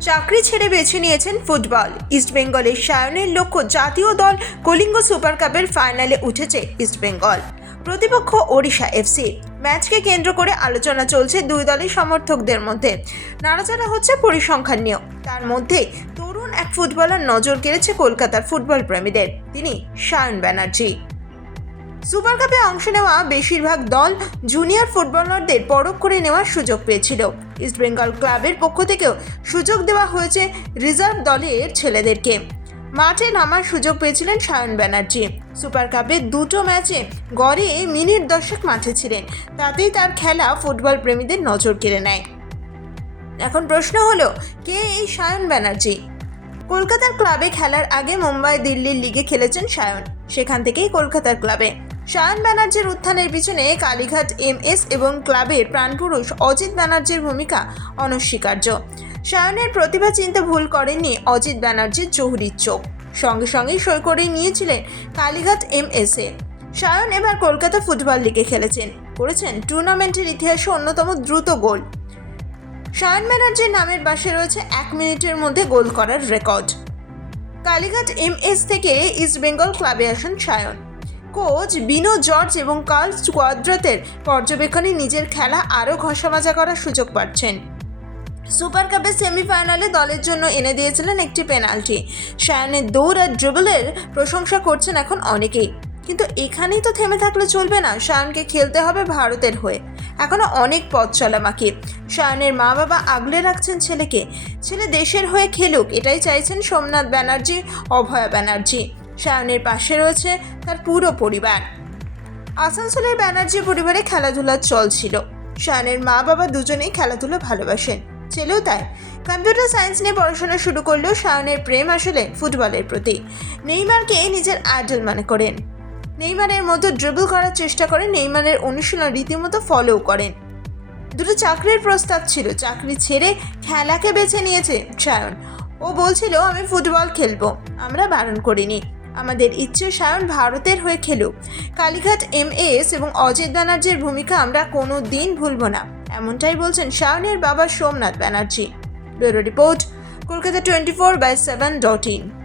চাকরি ছেড়ে বেছে নিয়েছেন ফুটবল। ইস্টবেঙ্গলের সায়নের লক্ষ্য জাতীয় দল কলিঙ্গ সুপার কাপের ফাইনালে উঠেছে ইস্টবেঙ্গল প্রতিপক্ষ ওড়িশা এফসি ম্যাচকে কেন্দ্র করে আলোচনা চলছে দুই দলের সমর্থকদের মধ্যে। নাড়াচাড়া হচ্ছে পরিসংখ্যান নিয়েও। তার মধ্যে তরুণ এক ফুটবলার নজর কেড়েছে কলকাতার ফুটবল প্রেমীদের। তিনি সায়ন ব্যানার্জি। সুপার কাপে অংশ নেওয়া বেশিরভাগ দল জুনিয়র ফুটবলারদের পরখ করে নেওয়ার সুযোগ পেয়েছিল। ইস্টবেঙ্গল ক্লাবের পক্ষ থেকেও সুযোগ দেওয়া হয়েছে রিজার্ভ দলের ছেলেদেরকে। মাঠে নামার সুযোগ পেয়েছিলেন সায়ন ব্যানার্জি। সুপার কাপে দুটো ম্যাচে গড়ে মিনিট দশেক মাঠে ছিলেন। তাতেই তার খেলা ফুটবল প্রেমীদের নজর কেড়ে নেয়। এখন প্রশ্ন হলো, কে এই সায়ন ব্যানার্জি? কলকাতার ক্লাবে খেলার আগে মুম্বাই দিল্লির লিগে খেলেছেন সায়ন। সেখান থেকেই কলকাতার ক্লাবে। সায়ন ব্যানার্জির উত্থানের পিছনে কালীঘাট এম এস এবং ক্লাবের প্রাণপুরুষ অজিত ব্যানার্জির ভূমিকা অনস্বীকার্য। সায়নের প্রতিভা চিন্তা ভুল করেননি অজিত ব্যানার্জির জহুরির চোখ। সঙ্গে সঙ্গেই সই করে নিয়েছিলেন কালীঘাট এম এস এ সায়ন এবার কলকাতা ফুটবল লিগে খেলেছেন। করেছেন টুর্নামেন্টের ইতিহাসে অন্যতম দ্রুত গোল। শায়ন ব্যানার্জির নামের পাশে রয়েছে এক মিনিটের মধ্যে গোল করার রেকর্ড। কালীঘাট এম এস থেকে ইস্ট বেঙ্গল ক্লাবে আসেন সায়ন। কোচ বিনো জর্জ এবং কার্ল স্কোয়াদ্রতের পর্যবেক্ষণে নিজের খেলা আরও ঘষামাজা করার সুযোগ পাচ্ছেন। সুপার কাপের সেমিফাইনালে দলের জন্য এনে দিয়েছিলেন একটি পেনাল্টি। শায়নের দৌড় আর ড্রিবলের প্রশংসা করছেন এখন অনেকেই। কিন্তু এখানেই তো থেমে থাকলে চলবে না, শায়নকে খেলতে হবে ভারতের হয়ে। এখনও অনেক পথ চলা বাকি। শায়নের মা বাবা আগলে রাখছেন ছেলেকে। ছেলে দেশের হয়ে খেলুক, এটাই চাইছেন সোমনাথ ব্যানার্জি, অভয়া ব্যানার্জি। শায়নের পাশে রয়েছে তার পুরো পরিবার। আসানসোলের ব্যানার্জি পরিবারে খেলাধুলার চল ছিল শায়নের মা বাবা দুজনেই খেলাধুলা ভালোবাসেন। ছেলেও তাই। কম্পিউটার সায়েন্স নিয়ে পড়াশোনা শুরু করলেও শায়নের প্রেম আসলে ফুটবলের প্রতি। নেইমারকে নিজের আইডল মনে করেন। নেইমারের মতো ড্রিবল করার চেষ্টা করে নেইমারের অনুশীলন রীতিমতো ফলো করেন। দুটো চাকরির প্রস্তাব ছিল। চাকরি ছেড়ে খেলাকে বেছে নিয়েছে সায়ন। ও বলছিল, আমি ফুটবল খেলব। আমরা বারণ করিনি। আমাদের ইচ্ছে সায়ন ভারতের হয়ে খেলুক। কালীঘাট এম এস এবং অজিত ব্যানার্জির ভূমিকা আমরা কোনো দিন ভুলব না। এমনটাই বলছেন সায়নের বাবা Somnath Banerjee. Bureau report, Kolkata twenty four by seven dot in.